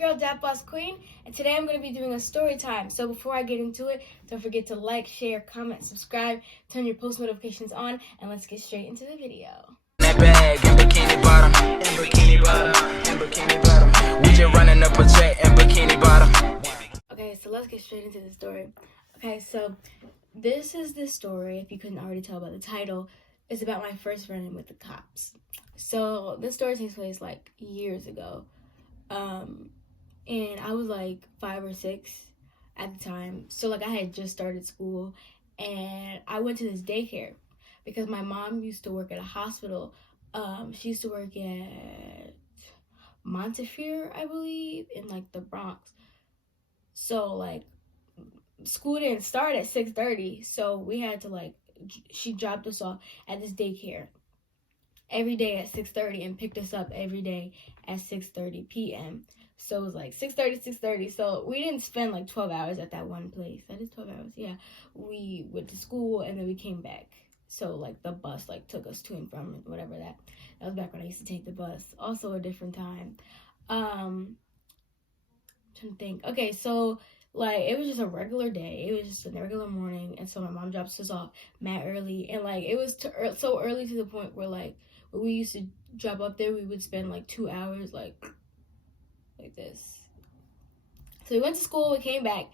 girl, datbossqueen, and today I'm going to be doing a story time. So before I get into it, don't forget to like, share, comment, subscribe, turn your post notifications on, and let's get straight into the video. That bag in Bikini Bottom, in Bikini Bottom, in Bikini Bottom. We just running up a check in Bikini Bottom. Okay, so let's get straight into the story. Okay, so this is the story, if you couldn't already tell by the title. It's about my first run-in with the cops. So this story takes place like years ago. And I was like 5 or 6 at the time. So like I had just started school and I went to this daycare because my mom used to work at a hospital. She used to work at Montefiore, I believe, in like the Bronx. So like school didn't start at 6:30, so we had to she dropped us off at this daycare every day at 6:30 and picked us up every day at 6:30 p.m. So it was like 6:30. So we didn't spend like 12 hours at that one place. That is 12 hours. Yeah. We went to school and then we came back. So like the bus like took us to and from whatever that was back when I used to take the bus. Also a different time. I'm trying to think. Okay, so like it was just a regular day. It was just a regular morning, and so my mom drops us off mad early, and like it was so early to the point where like when we used to drop up there, we would spend like 2 hours like this. So we went to school, we came back,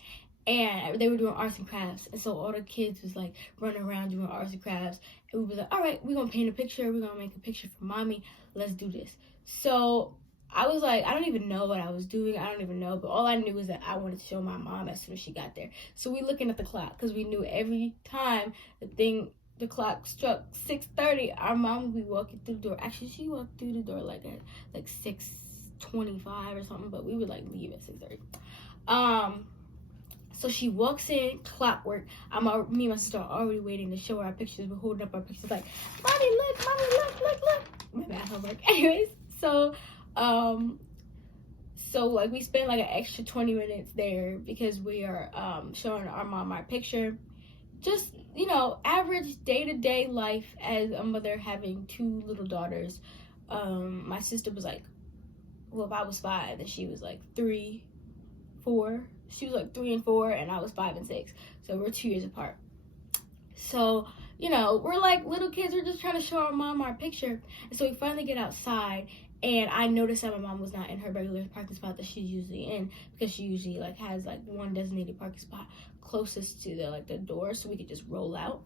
and they were doing arts and crafts, and so all the kids was like running around doing arts and crafts, and we was like, all right, we're gonna paint a picture, we're gonna make a picture for mommy, let's do this. So I was like, I don't even know what I was doing, I don't even know, but all I knew was that I wanted to show my mom as soon as she got there. So we looking at the clock, because we knew every time the clock struck 6:30, our mom would be walking through the door. Actually, she walked through the door like at like 6:25 or something, but we would like leave at 6:30. So she walks in, clockwork. Me and my sister are already waiting to show her our pictures. We're holding up our pictures like, mommy, look. My math homework. Anyways, so like we spent like an extra 20 minutes there because we are showing our mom our picture. Just, average day-to-day life as a mother having 2 little daughters. My sister was like, well, if I was 5, then she was like 3, 4. She was like 3 and 4, and I was 5 and 6. So we're 2 years apart. So, we're like little kids. We're just trying to show our mom our picture. And so we finally get outside, and I noticed that my mom was not in her regular parking spot that she's usually in, because she usually like has like one designated parking spot closest to the door, so we could just roll out.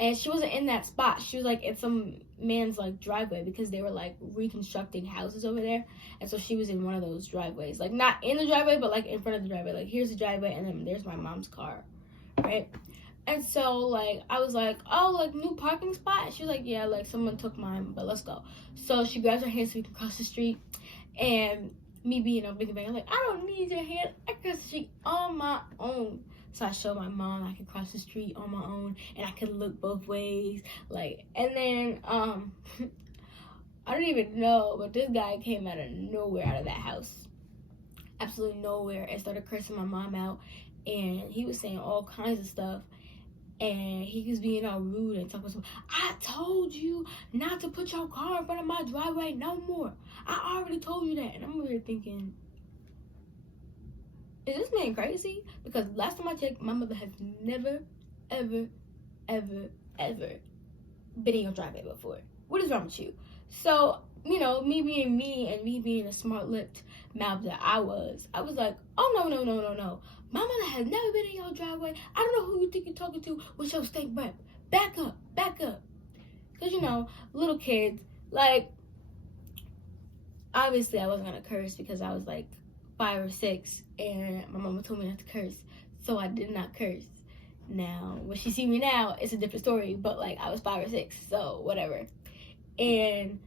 And she wasn't in that spot. She was like in some man's like driveway, because they were like reconstructing houses over there. And so she was in one of those driveways, like not in the driveway, but like in front of the driveway. Like here's the driveway, and then there's my mom's car, right? And so like I was like, oh, like new parking spot? And she was like, yeah, like someone took mine, but let's go. So she grabs her hand so we can cross the street. And me being a big bang, I'm like, I don't need your hand. I can cross the street on my own. So I showed my mom I could cross the street on my own, and I could look both ways. And then I don't even know, but this guy came out of nowhere, out of that house, absolutely nowhere, and started cursing my mom out. And he was saying all kinds of stuff, and he was being all rude and talking about, I told you not to put your car in front of my driveway no more. I already told you that. And I'm over here thinking, is this man crazy? Because last time I checked, my mother has never, ever been in your driveway before. What is wrong with you? So, me being me and me being a smart-lipped mouth that I was like, oh, no. My mother has never been in your driveway. I don't know who you think you're talking to with your stank breath. Back up. Because, little kids, like, obviously I wasn't going to curse because I was like 5 or 6, and my mama told me not to curse, so I did not curse. Now, when she see me now, it's a different story, but like I was 5 or 6, so whatever. And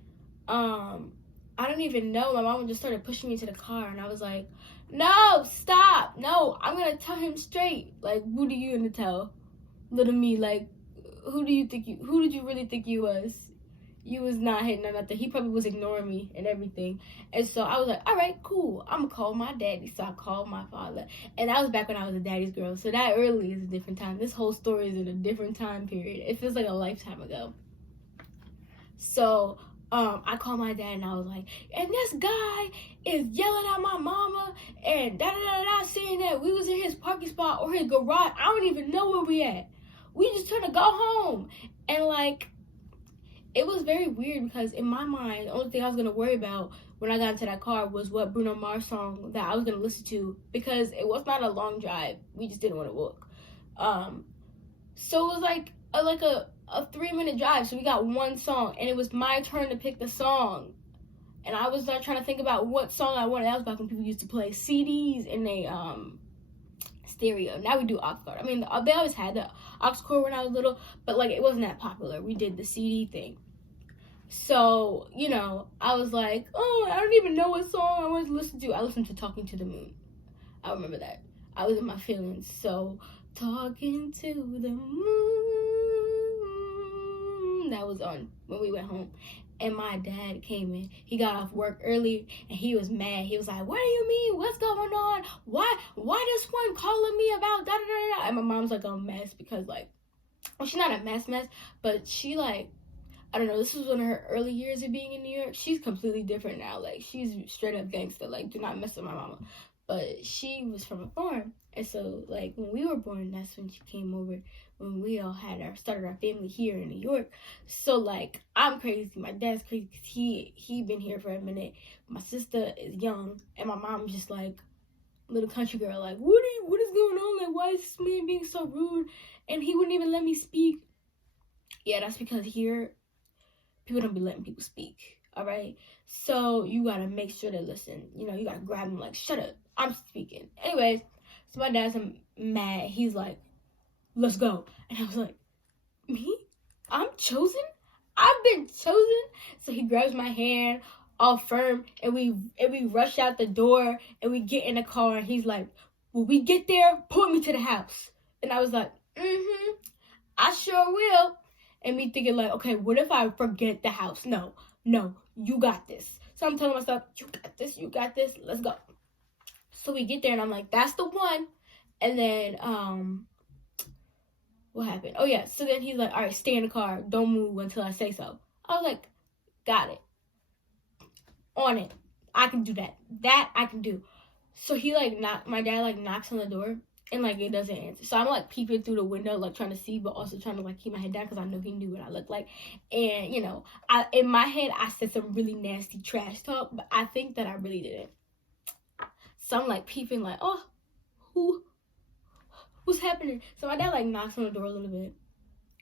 I don't even know. My mom just started pushing me to the car, and I was like, no, stop, no, I'm gonna tell him straight. Like, who do you gonna tell? Little me, like, who did you really think you was? You was not hitting or nothing. He probably was ignoring me and everything. And so I was like, all right, cool. I'm going to call my daddy. So I called my father. And that was back when I was a daddy's girl. So that early is a different time. This whole story is in a different time period. It feels like a lifetime ago. So I called my dad and I was like, and this guy is yelling at my mama and da-da-da-da, saying that we was in his parking spot or his garage. I don't even know where we at. We just trying to go home. And, like, it was very weird because in my mind, the only thing I was going to worry about when I got into that car was what Bruno Mars song that I was going to listen to, because it was not a long drive. We just didn't want to walk. So it was like a 3-minute drive. So we got one song, and it was my turn to pick the song. And I was like trying to think about what song I wanted. That was back when people used to play CDs in a stereo. Now we do aux cord. I mean, they always had the aux cord when I was little, but like it wasn't that popular. We did the CD thing. So, you know, I was like, oh, I don't even know what song I wanted to listen to. I listened to Talking to the Moon. I remember that. I was in my feelings. So, Talking to the Moon. That was on when we went home. And my dad came in. He got off work early, and he was mad. He was like, what do you mean? What's going on? Why this one calling me about da-da-da-da? And my mom's like a mess because, like, well, she's not a mess, but she, like, I don't know, this was one of her early years of being in New York. She's completely different now. Like, she's straight up gangster. Like, do not mess with my mama. But she was from a farm. And so, like, when we were born, that's when she came over. When we all started our family here in New York. So, like, I'm crazy. My dad's crazy because he been here for a minute. My sister is young. And my mom's just, like, little country girl. Like, what is going on? Like, why is this man being so rude? And he wouldn't even let me speak. Yeah, that's because here, people don't be letting people speak, all right? So you got to make sure to listen. You know, you got to grab them like, shut up, I'm speaking. Anyways, so my dad's mad. He's like, let's go. And I was like, me? I'm chosen? I've been chosen? So he grabs my hand all firm, and we rush out the door, and we get in the car, and he's like, when we get there, pull me to the house. And I was like, I sure will. And me thinking like, okay, what if I forget the house? No, you got this. So I'm telling myself, you got this, let's go. So we get there and I'm like, that's the one. And then, what happened? Oh yeah, so then he's like, all right, stay in the car, don't move until I say so. I was like, got it. On it. I can do that. That I can do. So he my dad like knocks on the door. And, like, it doesn't answer. So I'm, like, peeping through the window, like, trying to see, but also trying to, like, keep my head down because I know he knew what I looked like. And, you know, in my head, I said some really nasty trash talk, but I think that I really didn't. So I'm, like, peeping, like, oh, what's happening? So my dad, like, knocks on the door a little bit.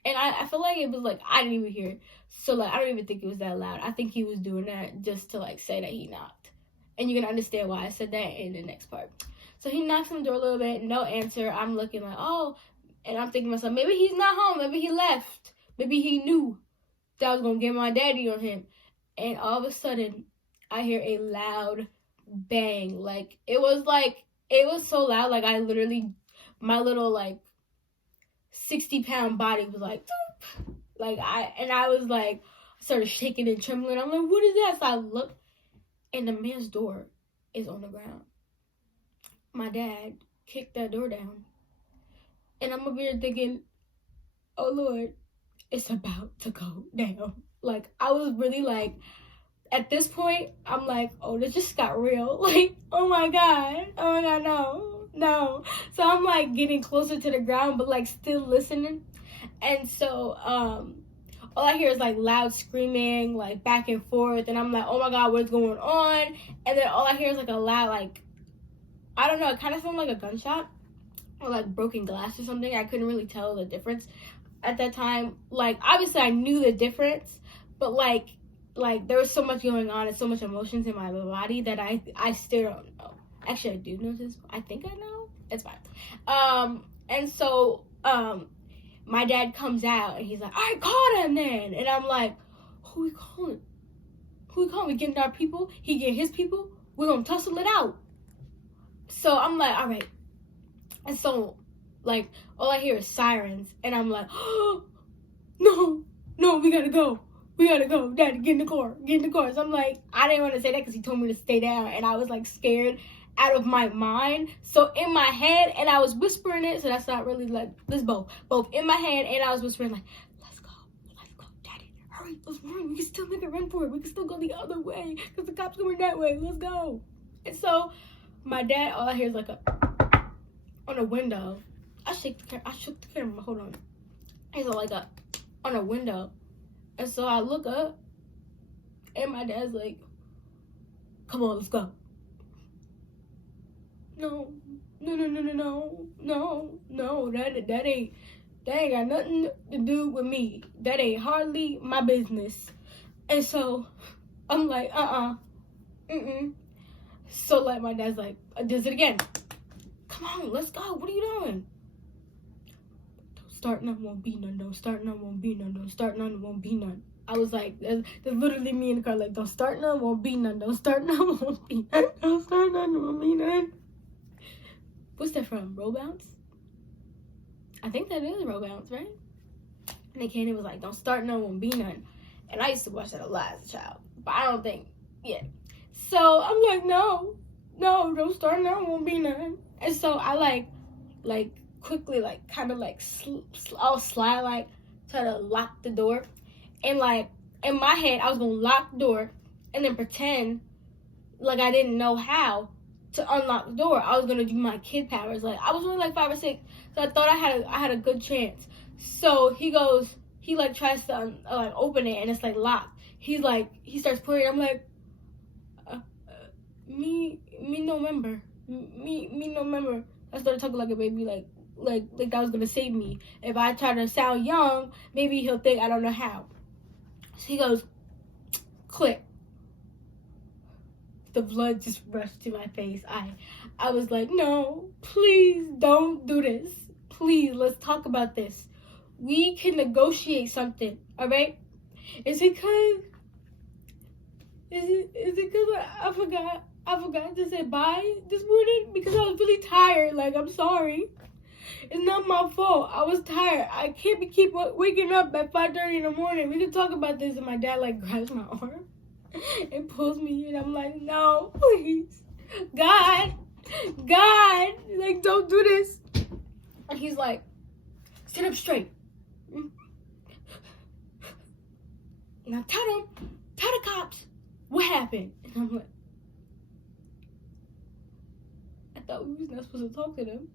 And I feel like it was, like, I didn't even hear it. So, like, I don't even think it was that loud. I think he was doing that just to, like, say that he knocked. And you're going to understand why I said that in the next part. So he knocks on the door a little bit, no answer. I'm looking like, oh, and I'm thinking to myself, maybe he's not home. Maybe he left. Maybe he knew that I was going to get my daddy on him. And all of a sudden, I hear a loud bang. Like, it was so loud. Like, I literally, my little, like, 60-pound body was like, doop. Like, I was like, started shaking and trembling. I'm like, what is that? So I look, and the man's door is on the ground. My dad kicked that door down. And I'm over here thinking, oh Lord, it's about to go down. Like, I was really like, at this point, I'm like, oh, this just got real. Like, oh my God, no. So I'm like getting closer to the ground, but like still listening. And so, all I hear is like loud screaming, like back and forth. And I'm like, oh my God, what's going on? And then all I hear is like a loud, like, I don't know, it kind of sounded like a gunshot or like broken glass or something. I couldn't really tell the difference at that time. Like, obviously I knew the difference, but like there was so much going on and so much emotions in my body that I still don't know. Actually, I do know this. I think I know. It's fine. And so, my dad comes out and he's like, all right, call him then. And I'm like, who we calling? We getting our people? He getting his people? We're going to tussle it out. So I'm like, all right. And so, like, all I hear is sirens. And I'm like, oh, no, we gotta go. Daddy, get in the car. So I'm like, I didn't want to say that because he told me to stay down. And I was, like, scared out of my mind. So in my head, and I was whispering it. So that's not really, like, this both in my head. And I was whispering, like, let's go, Daddy. Hurry, let's run. We can still make a run for it. We can still go the other way because the cops going that way. Let's go. And so my dad, all I hear is like a on a window. I shook the camera. Hold on. He's like a on a window, and so I look up, and my dad's like, "Come on, let's go." No. That ain't got nothing to do with me. That ain't hardly my business. And so I'm like, So like my dad's like, does it again. Come on, let's go. What are you doing? Don't start none, won't be none. Don't start none, won't be none. Don't start none, won't be none. I was like, that's literally me in the car, like, don't start none, won't be none. Don't start none, won't be none. Don't start none, won't be none. What's that from? Roll Bounce? I think that is Roll Bounce, right? And then Candy was like, don't start none, won't be none. And I used to watch that a lot as a child. But I don't think, yeah. So I'm like, no, don't start none, won't be none. And so I like quickly, like, kind of like, I'll slide, like, try to lock the door. And like, in my head, I was going to lock the door and then pretend like I didn't know how to unlock the door. I was going to do my kid powers. Like, I was only like 5 or 6, so I thought I had a good chance. So he like tries to like open it, and it's like locked. He starts putting. I'm like, me no member. Me no member. I started talking like a baby, like that was gonna save me. If I try to sound young, maybe he'll think I don't know how. So he goes, click. The blood just rushed to my face. I was like, no, please don't do this. Please, let's talk about this. We can negotiate something, all right? Is it because I forgot to say bye this morning? Because I was really tired. Like, I'm sorry. It's not my fault. I was tired. I can't keep waking up at 5:30 in the morning. We can talk about this. And my dad, like, grabs my arm and pulls me in. I'm like, no, please. God, like, don't do this. And he's like, sit up straight. Now tell the cops what happened. And I'm like, I thought we was not supposed to talk to them.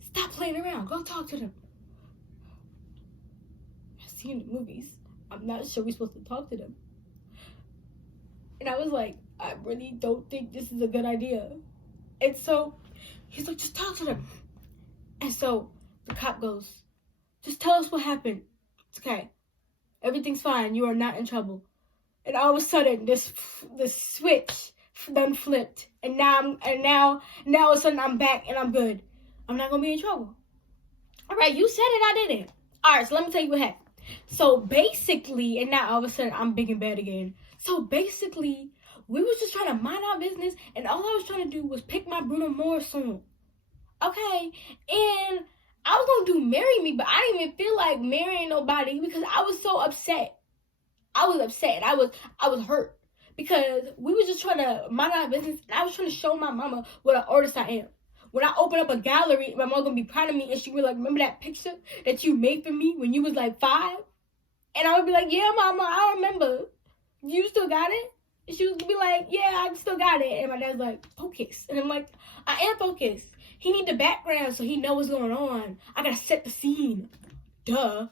Stop playing around. Go talk to them. I've seen the movies. I'm not sure we're supposed to talk to them. And I was like, I really don't think this is a good idea. And so he's like, just talk to them. And so the cop goes, just tell us what happened. It's okay. Everything's fine. You are not in trouble. And all of a sudden, this switch done flipped. And now all of a sudden I'm back and I'm good. I'm not gonna be in trouble. All right, you said it, I didn't. All right, so let me tell you what happened. So basically, and now all of a sudden I'm big and bad again. So basically, we was just trying to mind our business, and all I was trying to do was pick my Bruno Mars song. Okay, and I was gonna do "Marry Me," but I didn't even feel like marrying nobody because I was so upset. I was upset. I was hurt because we was just trying to mind our business, and I was trying to show my mama what an artist I am. When I open up a gallery, my mom gonna be proud of me, and she would like, remember that picture that you made for me when you was like 5? And I would be like, yeah, mama, I remember. You still got it? And she would be like, yeah, I still got it. And my dad's like, focus. And I'm like, I am focused. He need the background so he know what's going on. I gotta set the scene. Duh.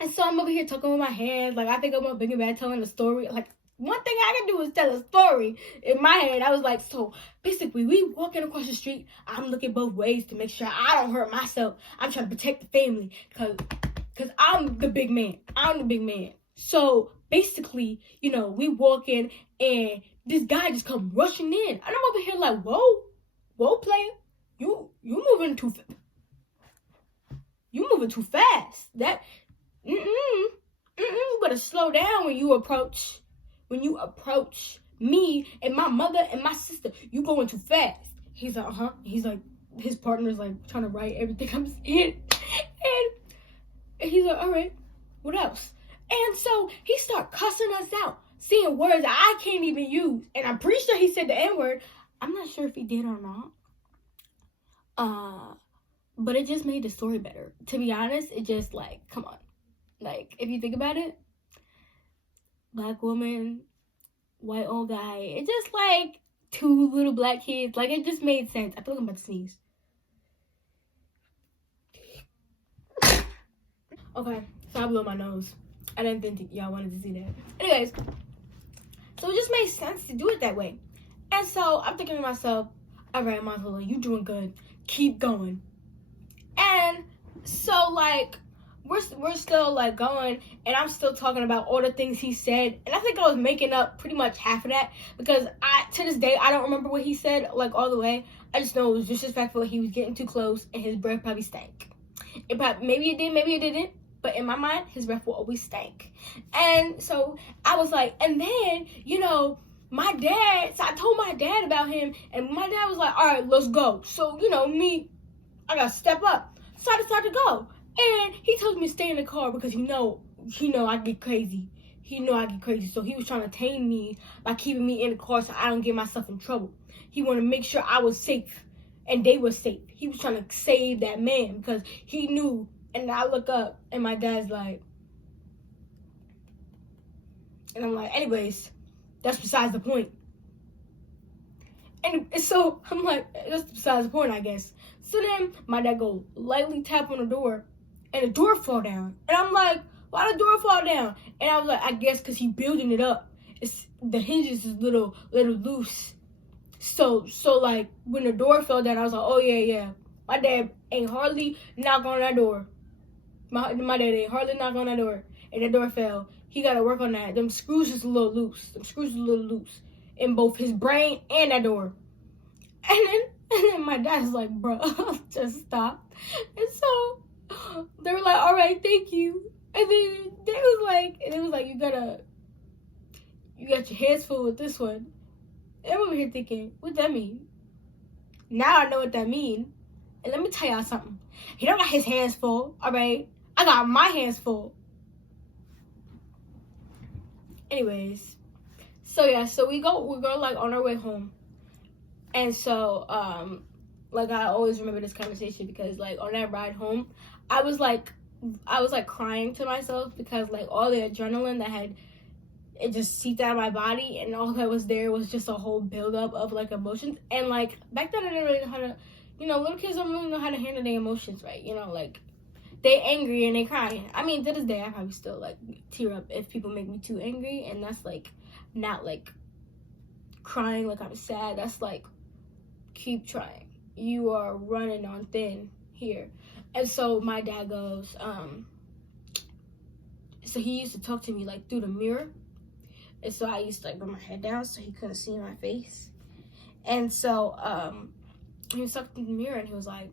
And so I'm over here talking with my hands. Like, I think I'm a big and bad telling a story. Like, one thing I can do is tell a story. In my head, I was like, so basically, we walking across the street. I'm looking both ways to make sure I don't hurt myself. I'm trying to protect the family because I'm the big man. So basically, you know, we walking and this guy just come rushing in. And I'm over here like, whoa, player. You moving too fast. That, you better slow down when you approach me and my mother and my sister. You going too fast. He's like, uh-huh. He's like, his partner's like trying to write everything I'm saying. And he's like, all right, what else? And so he start cussing us out, saying words that I can't even use. And I'm pretty sure he said the N-word. I'm not sure if he did or not. But it just made the story better. To be honest, it just like, come on. Like, if you think about it, Black woman, white old guy, it just like, 2 little black kids. Like, it just made sense. I feel like I'm about to sneeze. Okay, so I blew my nose. I didn't think y'all wanted to see that. Anyways, so it just made sense to do it that way. And so I'm thinking to myself, all right, Montola, you doing good. Keep going. And so, like, we're still, like, going, and I'm still talking about all the things he said. And I think I was making up pretty much half of that, because to this day, I don't remember what he said, like, all the way. I just know it was disrespectful. He was getting too close, and his breath probably stank. Maybe it did, maybe it didn't. But in my mind, his breath will always stank. And so I was like, and then, you know, my dad, so I told my dad about him, and my dad was like, all right, let's go. So, you know, I got to step up. So I decided to go. And he told me to stay in the car because he know I get crazy. He know I get crazy. So he was trying to tame me by keeping me in the car so I don't get myself in trouble. He wanted to make sure I was safe and they were safe. He was trying to save that man because he knew. And I look up, and my dad's like, and I'm like, anyways, that's besides the point. And so I'm like, that's besides the point, I guess. So then my dad go lightly tap on the door, and the door fall down. And I'm like, why the door fall down? And I was like, I guess because he building it up. The hinges is little loose. So like when the door fell down, I was like, oh yeah. My dad ain't hardly knock on that door. My dad ain't hardly knock on that door, and the door fell. He got to work on that. Them screws is a little loose in both his brain and that door. And then my dad's like, bro, just stop. And so they were like, all right, thank you. And then it was like, you got your hands full with this one. And I'm over here thinking, what that mean? Now I know what that mean. And let me tell y'all something. He don't got his hands full, all right? I got my hands full. Anyways, so yeah, so we go like on our way home. And so, like I always remember this conversation because like on that ride home, I was like crying to myself because like all the adrenaline it just seeped out of my body, and all that was there was just a whole buildup of like emotions. And like back then I didn't really know how to, you know, little kids don't really know how to handle their emotions, right? You know, like they angry and they crying. I mean, to this day, I probably still like tear up if people make me too angry, and that's like not like crying like I'm sad. That's like keep trying. You are running on thin here. And so my dad goes, so he used to talk to me like through the mirror, and so I used to like put my head down so he couldn't see my face. And so he was talking through the mirror, and he was like,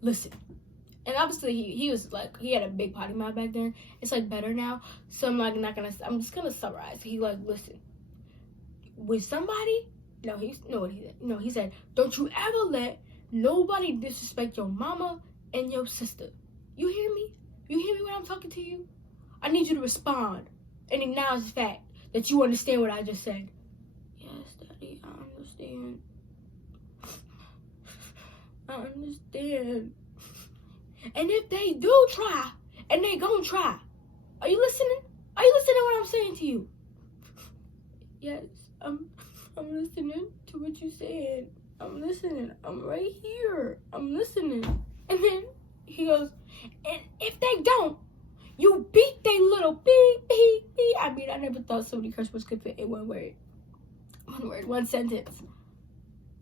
listen. And obviously he was like, he had a big potty mouth back then. It's like better now, so I'm just gonna summarize. He like, listen, with somebody, he said, don't you ever let nobody disrespect your mama and your sister. You hear me? You hear me when I'm talking to you? I need you to respond and acknowledge the fact that you understand what I just said. Yes, Daddy, I understand. I understand. And if they do try, and they gonna try, are you listening? Are you listening to what I'm saying to you? Yes, I'm listening to what you said. I'm listening. I'm right here. I'm listening. And then he goes, and if they don't, you beat they little beep, beep, beep. I mean, I never thought so many curse words could fit in one word. One sentence.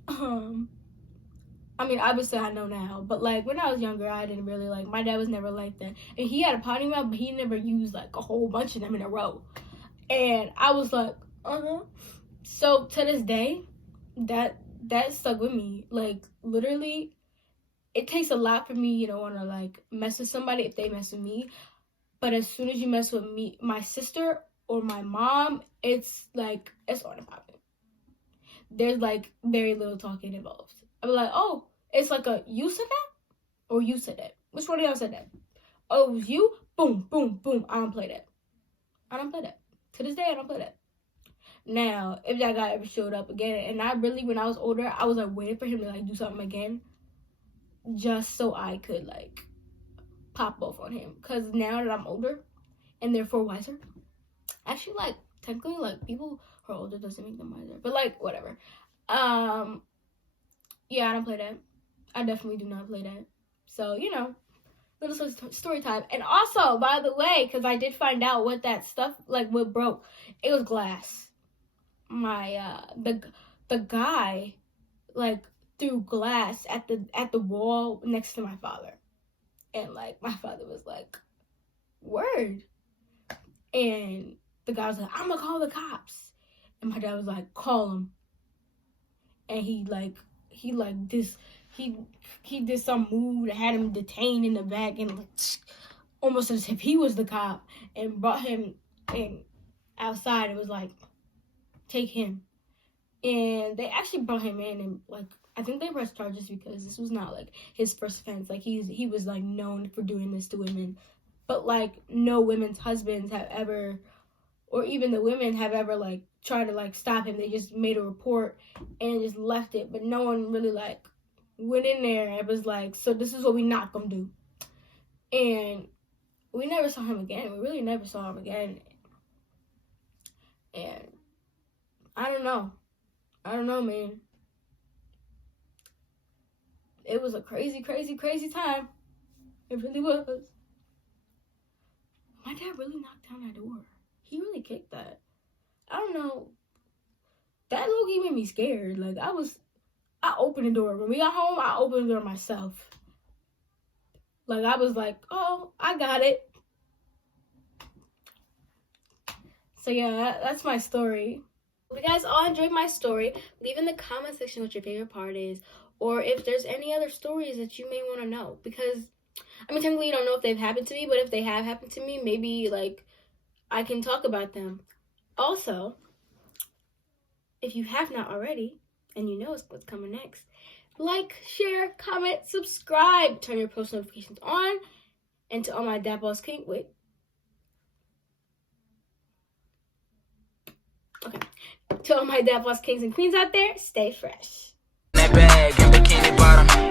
I mean, obviously I know now, but like when I was younger, I didn't really like, my dad was never like that. And he had a potty mouth, but he never used like a whole bunch of them in a row. And I was like, So to this day, that stuck with me. Like literally, it takes a lot for me, you know, want to like mess with somebody if they mess with me. But as soon as you mess with me, my sister or my mom, it's like, it's on and popping. There's like very little talking involved. I'm like, oh, it's like a you said that or you said that. Which one of y'all said that? Oh, it was you? Boom, boom, boom. I don't play that. To this day, I don't play that. Now, if that guy ever showed up again, and I really, when I was older, I was like waiting for him to like do something again, just so I could like pop off on him. Cause now that I'm older and therefore wiser, actually like technically like people Her older doesn't make them wiser. But, like, whatever. Yeah, I don't play that. I definitely do not play that. So, you know, little story time. And also, by the way, because I did find out what that stuff, like, what broke. It was glass. The guy, like, threw glass at the wall next to my father. And, like, my father was like, word. And the guy was like, I'm gonna call the cops. And my dad was like, call him. And he did some move that had him detained in the back, and like almost as if he was the cop, and brought him in outside. It was like, take him. And they actually brought him in, and like I think they pressed charges because this was not like his first offense. Like he was like known for doing this to women, but like no women's husbands have ever, or even the women have ever like tried to like stop him. They just made a report and just left it, but no one really like went in there and was like, so this is what we not gonna do. And we never saw him again. We really never saw him again. And I don't know, man. It was a crazy, crazy, crazy time. It really was. My dad really knocked down that door. He really kicked that. I don't know. That low-key made me scared. Like, I opened the door. When we got home, I opened the door myself. Like, I was like, oh, I got it. So, yeah, that's my story. If you guys all enjoyed my story, leave in the comment section what your favorite part is. Or if there's any other stories that you may want to know. Because, I mean, technically you don't know if they've happened to me. But if they have happened to me, maybe, like, I can talk about them. Also, if you have not already, and you know what's coming next, like, share, comment, subscribe, turn your post notifications on, and to all my datbossqueen, to all my datboss kings and queens out there, stay fresh. That bag and bikini bottom.